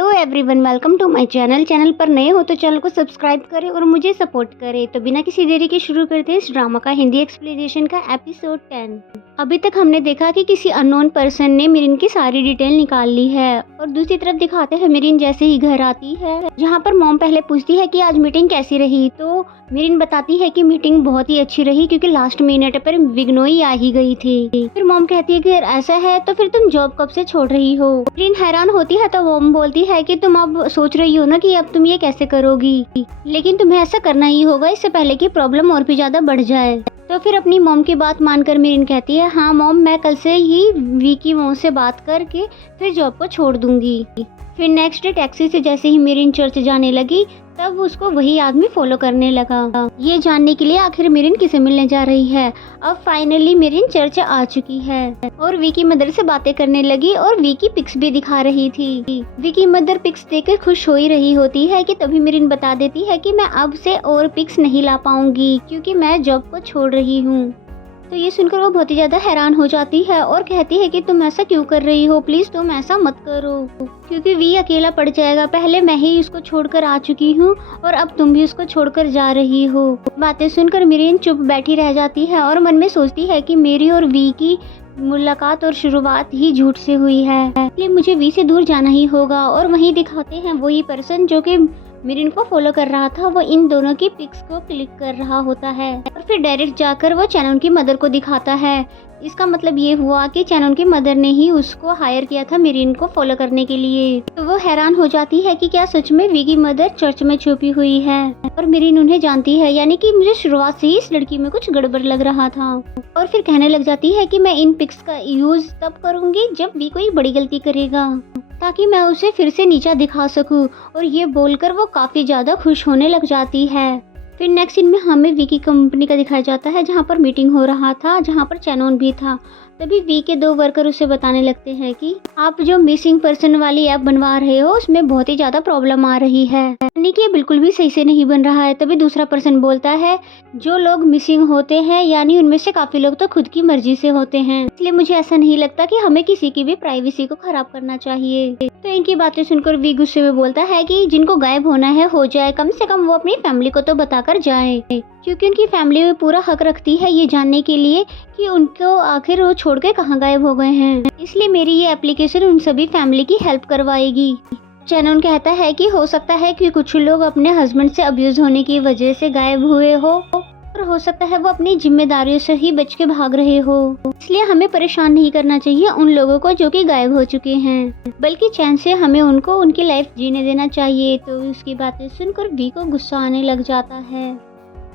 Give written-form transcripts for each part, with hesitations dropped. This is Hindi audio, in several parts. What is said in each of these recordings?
Hello everyone, welcome to my channel पर नए हो तो चैनल को सब्सक्राइब करें और मुझे सपोर्ट करें। तो बिना किसी देरी के शुरू करते हैं इस ड्रामा का हिंदी एक्सप्लेनेशन का एपिसोड 10। अभी तक हमने देखा कि किसी अननोन पर्सन ने मिरिन की सारी डिटेल निकाल ली है और दूसरी तरफ दिखाते हैं मिरिन जैसे ही घर आती है, जहाँ पर मॉम पहले पूछती है कि आज मीटिंग कैसी रही, तो मिरिन बताती है कि मीटिंग बहुत ही अच्छी रही क्योंकि लास्ट मिनट पर विग्नोई आ ही गई थी। फिर मॉम कहती है कि अगर ऐसा है तो फिर तुम जॉब कब से छोड़ रही हो। मिरिन हैरान होती है तो मॉम बोलती है कि तुम अब सोच रही हो ना कि अब तुम ये कैसे करोगी, लेकिन तुम्हें ऐसा करना ही होगा इससे पहले कि प्रॉब्लम और भी ज्यादा बढ़ जाए। तो फिर अपनी मॉम की बात मानकर मिरिन कहती है हाँ मॉम, मैं कल से ही वी की मॉम से बात करके फिर जॉब को छोड़ दूंगी। फिर नेक्स्ट डे टैक्सी से जैसे ही मिरिन चर्च जाने लगी तब उसको वही आदमी फॉलो करने लगा, ये जानने के लिए आखिर मिरिन किसे मिलने जा रही है। अब फाइनली मिरिन चर्च आ चुकी है और वी की मदर से बातें करने लगी और वी की पिक्स भी दिखा रही थी। वी की मदर पिक्स देखकर खुश हो ही रही होती है कि तभी मिरिन बता देती है कि मैं अब से और पिक्स नहीं ला पाऊंगी क्योंकि मैं जॉब को छोड़ रही हूँ। तो ये सुनकर वो बहुत ही ज्यादा हैरान हो जाती है और कहती है कि तुम ऐसा क्यों कर रही हो, प्लीज तुम ऐसा मत करो क्योंकि वी अकेला पड़ जाएगा। पहले मैं ही उसको छोड़कर आ चुकी हूँ और अब तुम भी उसको छोड़कर जा रही हो। बातें सुनकर मिरिन चुप बैठी रह जाती है और मन में सोचती है कि मेरी और वी की मुलाकात और शुरुआत ही झूठ से हुई है, इसलिए मुझे वी से दूर जाना ही होगा। और वहीं दिखाते हैं वही पर्सन जो कि मिरिन को फॉलो कर रहा था, वो इन दोनों की पिक्स को क्लिक कर रहा होता है और फिर डायरेक्ट जाकर वो चैनन की मदर को दिखाता है। इसका मतलब ये हुआ कि चैनन की मदर ने ही उसको हायर किया था मिरिन को फॉलो करने के लिए। तो वो हैरान हो जाती है कि क्या सच में वी की मदर चर्च में छुपी हुई है और मिरिन उन्हें जानती है, यानी कि मुझे शुरुआत से ही इस लड़की में कुछ गड़बड़ लग रहा था। और फिर कहने लग जाती है कि मैं इन पिक्स का यूज तब करूंगी जब वी कोई बड़ी गलती करेगा ताकि मैं उसे फिर से नीचा दिखा सकूं। और ये बोलकर वो काफी ज्यादा खुश होने लग जाती है। फिर नेक्स्ट सीन में हमें वी की कंपनी का दिखाया जाता है जहाँ पर मीटिंग हो रहा था, जहाँ पर चैनोन भी था। तभी वी के दो वर्कर उसे बताने लगते हैं कि आप जो मिसिंग पर्सन वाली ऐप बनवा रहे हो उसमें बहुत ही ज्यादा प्रॉब्लम आ रही है, यानी कि ये बिल्कुल भी सही से नहीं बन रहा है। तभी दूसरा पर्सन बोलता है जो लोग मिसिंग होते हैं यानी उनमें से काफी लोग तो खुद की मर्जी से होते हैं, इसलिए मुझे ऐसा नहीं लगता कि हमें किसी की भी प्राइवेसी को खराब करना चाहिए। तो इनकी बातें सुनकर वी गुस्से में बोलता है कि जिनको गायब होना है हो जाए, कम से कम वो अपनी फैमिली को तो बताकर जाए क्योंकि उनकी फैमिली में पूरा हक रखती है ये जानने के लिए कि उनको आखिर वो छोड़ के कहाँ गायब हो गए हैं। इसलिए मेरी ये एप्लीकेशन उन सभी फैमिली की हेल्प करवाएगी। चैनन कहता है कि हो सकता है कि कुछ लोग अपने हस्बैंड से अब्यूज होने की वजह से गायब हुए हो और हो सकता है वो अपनी जिम्मेदारियों से ही बच के भाग रहे हो, इसलिए हमें परेशान नहीं करना चाहिए उन लोगों को जो कि गायब हो चुके हैं, बल्कि चैन से हमें उनको उनकी लाइफ जीने देना चाहिए। तो उसकी बातें सुनकर वी को गुस्सा आने लग जाता है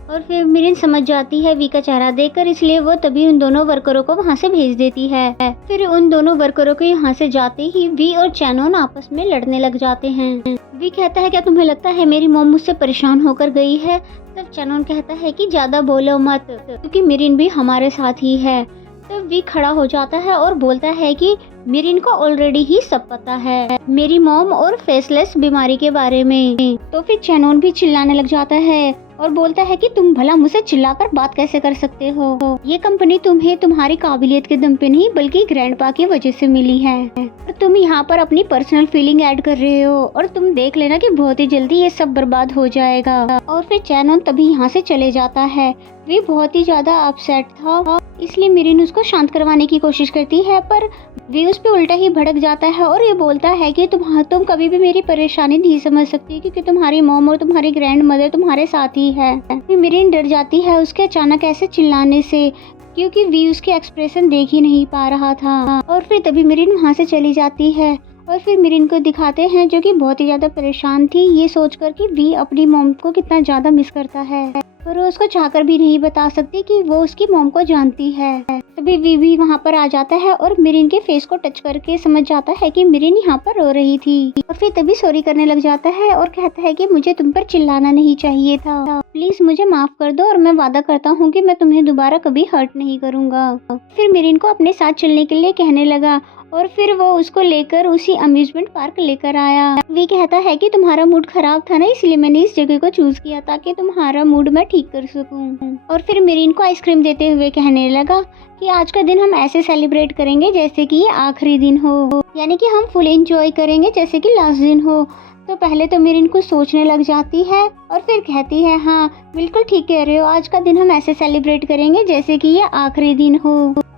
और फिर मिरिन समझ जाती है वी का चेहरा देखकर, इसलिए वो तभी उन दोनों वर्करों को वहाँ से भेज देती है। फिर उन दोनों वर्करों को यहाँ से जाते ही वी और चैनोन आपस में लड़ने लग जाते हैं। वी कहता है क्या तुम्हें लगता है मेरी मॉम मुझसे परेशान होकर गई है? तब चैनोन कहता है कि ज्यादा बोलो मत क्योंकि मिरिन भी हमारे साथ ही है। तो वी खड़ा हो जाता है और बोलता है कि मिरिन को ऑलरेडी ही सब पता है मेरी मॉम और फेसलेस बीमारी के बारे में। तो फिर चैनोन भी चिल्लाने लग जाता है और बोलता है कि तुम भला मुझसे चिल्लाकर बात कैसे कर सकते हो, ये कंपनी तुम्हें तुम्हारी काबिलियत के दम पे नहीं बल्कि ग्रैंडपा की वजह से मिली है और तुम यहाँ पर अपनी पर्सनल फीलिंग ऐड कर रहे हो और तुम देख लेना कि बहुत ही जल्दी ये सब बर्बाद हो जाएगा। और फिर चैनोन तभी यहाँ से चले जाता है। वे बहुत ही ज्यादा अपसेट था, इसलिए मिरिन उसको शांत करवाने की कोशिश करती है पर वे उस पे उल्टा ही भड़क जाता है और ये बोलता है कि तुम कभी भी मेरी परेशानी नहीं समझ सकती क्योंकि तुम्हारी मॉम और तुम्हारी ग्रैंड मदर तुम्हारे साथ ही है। मिरिन डर जाती है उसके अचानक ऐसे चिल्लाने से क्योंकि वी उसके एक्सप्रेशन देख ही नहीं पा रहा था। और फिर तभी मिरिन वहाँ से चली जाती है और फिर मिरिन को दिखाते हैं जो कि बहुत ही ज्यादा परेशान थी ये सोचकर कि वी अपनी मॉम को कितना ज्यादा मिस करता है पर वो उसको चाहकर भी नहीं बता सकती कि वो उसकी मॉम को जानती है। तभी वी भी वहाँ पर आ जाता है और मिरिन के फेस को टच करके समझ जाता है कि मिरिन यहाँ पर रो रही थी और फिर तभी सॉरी करने लग जाता है और कहता है कि मुझे तुम पर चिल्लाना नहीं चाहिए था, प्लीज मुझे माफ कर दो और मैं वादा करता हूँ कि मैं तुम्हें दोबारा कभी हर्ट नहीं करूँगा। फिर मिरिन को अपने साथ चलने के लिए कहने लगा और फिर वो उसको लेकर उसी अम्यूजमेंट पार्क लेकर आया। वी कहता है कि तुम्हारा मूड खराब था ना, इसलिए मैंने इस जगह को चूज किया ताकि तुम्हारा मूड मैं ठीक कर सकूं। और फिर मेरिन को आइसक्रीम देते हुए कहने लगा कि आज का दिन हम ऐसे सेलिब्रेट करेंगे जैसे कि ये आखिरी दिन हो, यानी कि हम फुल एंजॉय करेंगे जैसे कि लास्ट दिन हो। तो पहले तो मेरिन कुछ सोचने लग जाती है और फिर कहती है हाँ बिल्कुल ठीक कह रहे हो, आज का दिन हम ऐसे सेलिब्रेट करेंगे जैसे कि ये आखिरी दिन हो।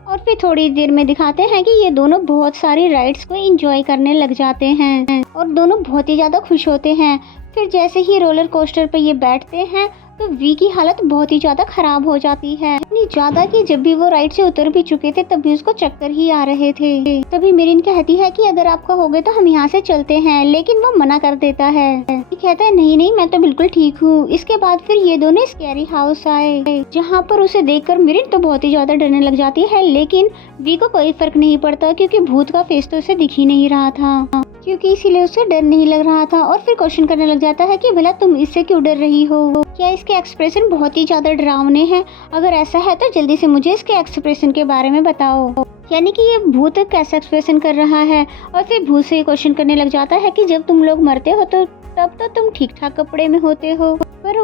और फिर थोड़ी देर में दिखाते हैं कि ये दोनों बहुत सारी राइड्स को एंजॉय करने लग जाते हैं और दोनों बहुत ही ज़्यादा खुश होते हैं। फिर जैसे ही रोलर कोस्टर पे ये बैठते हैं तो वी की हालत बहुत ही ज़्यादा खराब हो जाती है, इतनी ज़्यादा कि जब भी वो राइड से उतर भी चुके थे तब भी उसको चक्कर ही आ रहे थे। तभी मेरिन कहती है कि अगर आपका हो गए तो हम यहाँ से चलते हैं, लेकिन वो मना कर देता है। कहता है नहीं नहीं मैं तो बिल्कुल ठीक हूँ। इसके बाद फिर ये दोनों स्कैरी हाउस आए, जहाँ पर उसे देखकर मेरिन तो बहुत ही ज़्यादा डरने लग जाती है, लेकिन वी को कोई फर्क नहीं पड़ता क्योंकि भूत का फेस तो उसे दिख ही नहीं रहा था, क्योंकि इसीलिए उसे डर नहीं लग रहा था। और फिर क्वेश्चन करने लग जाता है कि भला तुम इससे क्यों डर रही हो, क्या इसके एक्सप्रेशन बहुत ही ज्यादा डरावने हैं? अगर ऐसा है तो जल्दी से मुझे इसके एक्सप्रेशन के बारे में बताओ, यानी कि ये भूत कैसा एक्सप्रेशन कर रहा है। और फिर भूत से क्वेश्चन करने लग जाता है कि जब तुम लोग मरते हो तो तब तो तुम ठीक ठाक कपड़े में होते हो, पर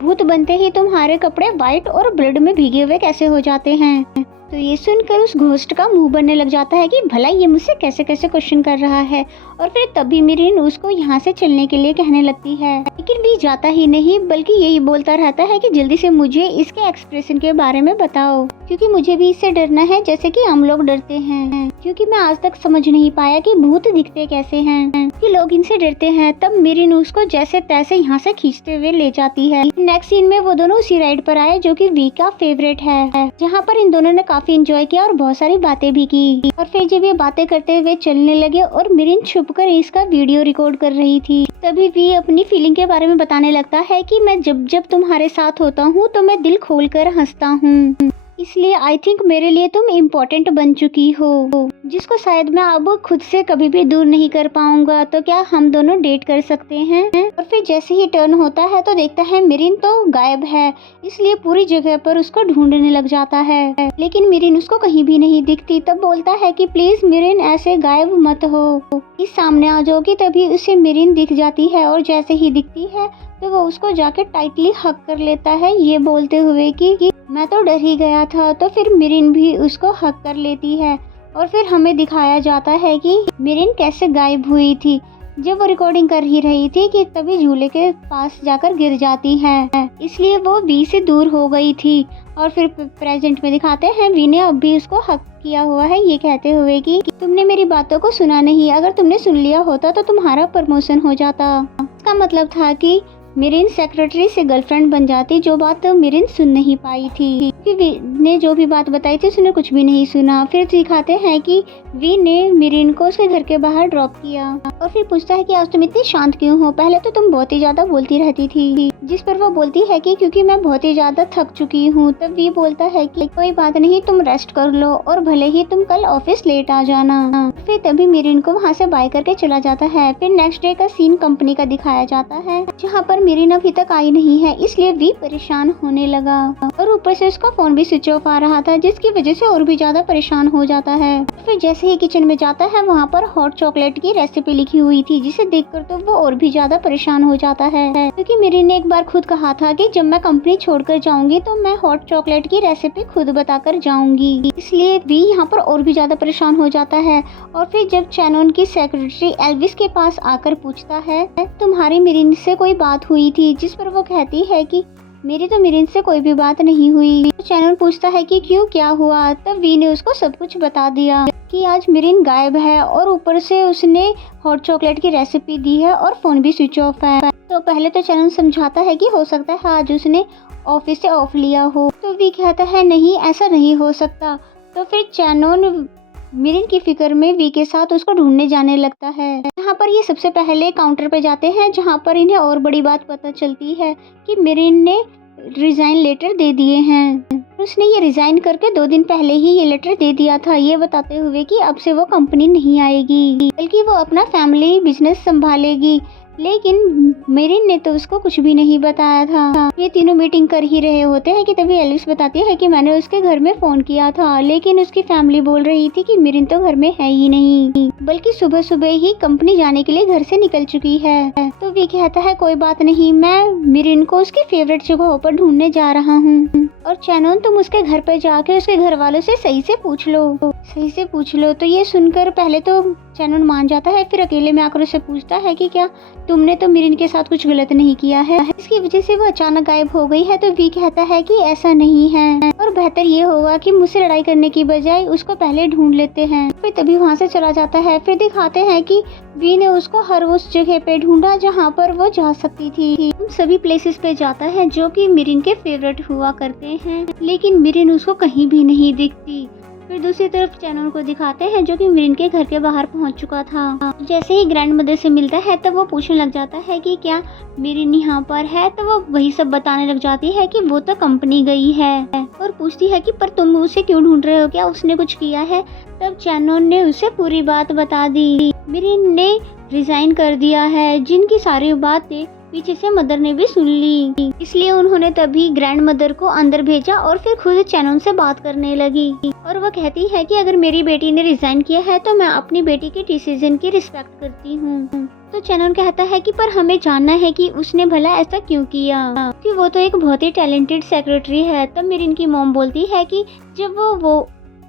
भूत बनते ही तुम्हारे कपड़े व्हाइट और ब्लड में भीगे हुए कैसे हो जाते हैं? तो ये सुनकर उस घोस्ट का मुंह बनने लग जाता है कि भला ये मुझसे कैसे कैसे क्वेश्चन कर रहा है। और फिर तभी मेरिन उसको यहाँ से चलने के लिए कहने लगती है, लेकिन वी जाता ही नहीं बल्कि यही बोलता रहता है कि जल्दी से मुझे इसके एक्सप्रेशन के बारे में बताओ, क्योंकि मुझे भी इससे डरना है जैसे कि हम लोग डरते हैं, क्योंकि मैं आज तक समझ नहीं पाया कि भूत दिखते कैसे हैं, कि लोग इनसे डरते हैं। तब मेरिन उसको जैसे तैसे यहाँ से खींचते हुए ले जाती है। नेक्स्ट सीन में वो दोनों उसी राइड पर आए जो कि वी का फेवरेट है, जहाँ पर इन दोनों ने काफी एंजॉय किया और बहुत सारी बातें भी की। और फिर जब ये बातें करते हुए चलने लगे और मेरिन छुपकर इसका वीडियो रिकॉर्ड कर रही थी, तभी वी अपनी फीलिंग के बारे में बताने लगता है कि मैं जब जब तुम्हारे साथ होता हूँ तो मैं दिल खोल कर हंसता हूँ, इसलिए आई थिंक मेरे लिए तुम इम्पोर्टेंट बन चुकी हो, जिसको शायद मैं अब खुद से कभी भी दूर नहीं कर पाऊंगा। तो क्या हम दोनों डेट कर सकते हैं? और फिर जैसे ही टर्न होता है तो देखता है मेरिन तो गायब है, इसलिए पूरी जगह पर उसको ढूंढने लग जाता है, लेकिन मेरिन उसको कहीं भी नहीं दिखती। तब बोलता है कि प्लीज मेरिन ऐसे गायब मत हो, इस सामने आ जाओगी। तभी उसे मेरिन दिख जाती है और जैसे ही दिखती है तो वो उसको जाके टाइटली हग कर लेता है, ये बोलते हुए कि मैं तो डर ही गया था। तो फिर मेरिन भी उसको हग कर लेती है और फिर हमें दिखाया जाता है कि मेरिन कैसे गायब हुई थी। जब वो रिकॉर्डिंग कर ही रही थी कि तभी झूले के पास जाकर गिर जाती है, इसलिए वो वी से दूर हो गई थी। और फिर प्रेजेंट में दिखाते हैं वी ने अब भी उसको हक किया हुआ है, ये कहते हुए कि तुमने मेरी बातों को सुना नहीं, अगर तुमने सुन लिया होता तो तुम्हारा प्रमोशन हो जाता। इसका मतलब था कि मेरिन सेक्रेटरी से गर्लफ्रेंड बन जाती, जो बात मेरिन सुन नहीं पाई थी, कि वी ने जो भी बात बताई थी उसने कुछ भी नहीं सुना। फिर दिखाते हैं कि वी ने मेरिन को उसके घर के बाहर ड्रॉप किया और फिर पूछता है कि आज तुम इतनी शांत क्यों हो, पहले तो तुम बहुत ही ज्यादा बोलती रहती थी। जिस पर वो बोलती है कि क्योंकि मैं बहुत ही ज्यादा थक चुकी हूँ। तब वी बोलता है कि कोई बात नहीं, तुम रेस्ट कर लो और भले ही तुम कल ऑफिस लेट आ जाना। फिर तभी मेरिन को वहाँ से बाय करके चला जाता है। फिर नेक्स्ट डे का सीन कंपनी का दिखाया जाता है, जहाँ पर मेरिन अभी तक आई नहीं है, इसलिए वी परेशान होने लगा और ऊपर से उसका फोन भी स्विच ऑफ आ रहा था, जिसकी वजह से और भी ज्यादा परेशान हो जाता है। फिर जैसे ही किचन में जाता है वहाँ पर हॉट चॉकलेट की रेसिपी लिखी हुई थी, जिसे देखकर तो वो और भी ज्यादा परेशान हो जाता है, क्योंकि मेरिन ने एक बार खुद कहा था कि जब मैं कंपनी छोड़कर जाऊंगी तो मैं हॉट चॉकलेट की रेसिपी खुद बताकर जाऊंगी, इसलिए वी यहाँ पर और भी ज्यादा परेशान हो जाता है। और फिर जब चैनोन की सेक्रेटरी एल्विस के पास आकर पूछता है तुम्हारी मेरिन से कोई बात हुई थी, जिस पर वो कहती है कि मेरी तो मेरिन से कोई भी बात नहीं हुई। तो चैनन पूछता है कि क्यों, क्या हुआ? तब वी ने उसको सब कुछ बता दिया कि आज मेरिन गायब है और ऊपर से उसने हॉट चॉकलेट की रेसिपी दी है और फोन भी स्विच ऑफ है। तो पहले तो चैनन समझाता है कि हो सकता है आज उसने ऑफिस से ऑफ लिया हो। तो वी कहता है नहीं, ऐसा नहीं हो सकता। तो फिर चैनन मेरिन की फिक्र में वी के साथ उसको ढूंढने जाने लगता है। यहाँ पर ये सबसे पहले काउंटर पे जाते हैं, जहाँ पर इन्हें और बड़ी बात पता चलती है कि मेरिन ने रिजाइन लेटर दे दिए हैं। उसने ये रिजाइन करके 2 दिन पहले ही ये लेटर दे दिया था, ये बताते हुए कि अब से वो कंपनी नहीं आएगी, बल्कि वो अपना फैमिली बिजनेस संभालेगी। लेकिन मिरिन ने तो उसको कुछ भी नहीं बताया था। ये तीनों मीटिंग कर ही रहे होते हैं कि तभी एलिस बताती है कि मैंने उसके घर में फोन किया था, लेकिन उसकी फैमिली बोल रही थी कि मिरिन तो घर में है ही नहीं, बल्कि सुबह सुबह ही कंपनी जाने के लिए घर से निकल चुकी है। तो वी कहता है कोई बात नहीं, मैं मिरिन को उसकी फेवरेट जगहों पर ढूंढने जा रहा हूँ, और चैनोन तुम उसके घर पर जाके उसके घर वालों से सही से पूछ लो। तो ये सुनकर पहले तो चैनोन मान जाता है, फिर अकेले में आकर उससे पूछता है कि क्या तुमने तो मिरिन के साथ कुछ गलत नहीं किया है, इसकी वजह से वो अचानक गायब हो गई है। तो वी कहता है कि ऐसा नहीं है, और बेहतर ये होगा कि मुझसे लड़ाई करने की बजाय उसको पहले ढूंढ लेते हैं। फिर तभी वहाँ से चला जाता है। फिर दिखाते हैं कि वी ने उसको हर उस जगह पे ढूंढा जहाँ पर वो जा सकती थी। सभी प्लेसेस पे जाता है जो कि मिरिन के फेवरेट हुआ करते हैं, लेकिन मिरिन उसको कहीं भी नहीं दिखती। फिर दूसरी तरफ चैनोन को दिखाते हैं जो कि मिरिन के घर के बाहर पहुंच चुका था। जैसे ही ग्रैंड मदर से मिलता है तब वो पूछने लग जाता है कि क्या मिरिन यहाँ पर है, तो वो वही सब बताने लग जाती है कि वो तो कंपनी गई है, और पूछती है कि पर तुम उसे क्यों ढूंढ रहे हो, क्या उसने कुछ किया है। तब चैनोन ने उसे पूरी बात बता दी। मिरिन ने रिजाइन कर दिया है, जिनकी सारी बातें पीछे से मदर ने भी सुन ली, इसलिए उन्होंने तभी ग्रैंड मदर को अंदर भेजा और फिर खुद चैनोन से बात करने लगी। और वो कहती है कि अगर मेरी बेटी ने रिजाइन किया है तो मैं अपनी बेटी के डिसीजन की रिस्पेक्ट करती हूँ। तो चैनोन कहता है कि पर हमें जानना है कि उसने भला ऐसा क्यों किया, कि वो तो एक बहुत ही टैलेंटेड सेक्रेटरी है। तब मिरिन की मॉम बोलती है कि जब वो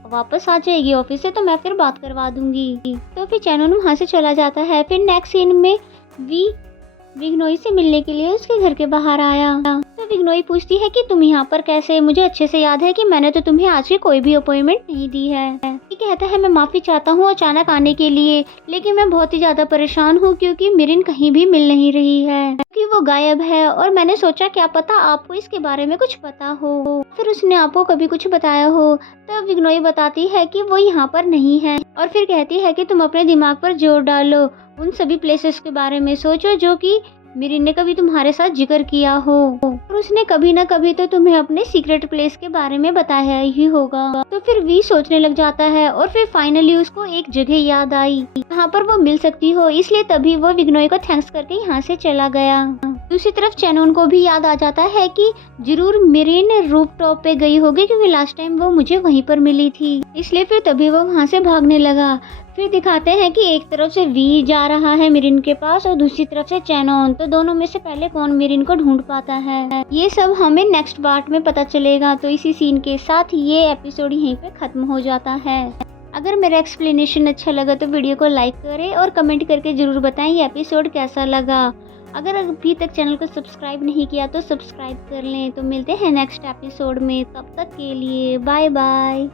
वापस आ जाएगी ऑफिस से तो मैं फिर बात करवा दूंगी। तो फिर चैनोन वहाँ से चला जाता है। फिर नेक्स्ट सीन में वी विग्नोई से मिलने के लिए उसके घर के बाहर आया। तो विग्नोई पूछती है कि तुम यहाँ पर कैसे, मुझे अच्छे से याद है कि मैंने तो तुम्हें आज की कोई भी अपॉइंटमेंट नहीं दी है। ये कहता है मैं माफी चाहता हूँ अचानक आने के लिए, लेकिन मैं बहुत ही ज्यादा परेशान हूँ क्योंकि मिरिन कहीं भी मिल नहीं रही है, क्योंकि वो गायब है, और मैंने सोचा क्या पता आपको इसके बारे में कुछ पता हो, फिर उसने आपको कभी कुछ बताया हो। तब विग्नोई बताती है कि वो यहाँ पर नहीं है, और फिर कहती है कि तुम अपने दिमाग पर जोर डालो, उन सभी प्लेसेस के बारे में सोचो जो कि मिरिन ने कभी तुम्हारे साथ जिक्र किया हो, और उसने कभी न कभी तो तुम्हें अपने सीक्रेट प्लेस के बारे में बताया ही होगा। तो फिर वी सोचने लग जाता है, और फिर फाइनली उसको एक जगह याद आई जहाँ पर वो मिल सकती हो, इसलिए तभी वो विग्नोई को थैंक्स करके यहाँ से चला गया। दूसरी तरफ चैनोन को भी याद आ जाता है कि जरूर मिरिन रूफटॉप पे गई होगी, क्योंकि लास्ट टाइम वो मुझे वहीं पर मिली थी, इसलिए फिर तभी वो वहाँ से भागने लगा। फिर दिखाते हैं कि एक तरफ से वी जा रहा है मिरिन के पास और दूसरी तरफ से चैनोन, तो दोनों में से पहले कौन मिरिन को ढूंढ पाता है ये सब हमें नेक्स्ट पार्ट में पता चलेगा। तो इसी सीन के साथ ये एपिसोड यहीं पे खत्म हो जाता है। अगर मेरा एक्सप्लेनेशन अच्छा लगा तो वीडियो को लाइक करें और कमेंट करके जरूर बताएं ये एपिसोड कैसा लगा। अगर अभी तक चैनल को सब्सक्राइब नहीं किया तो सब्सक्राइब कर लें। तो मिलते हैं नेक्स्ट एपिसोड में, तब तक के लिए बाय बाय।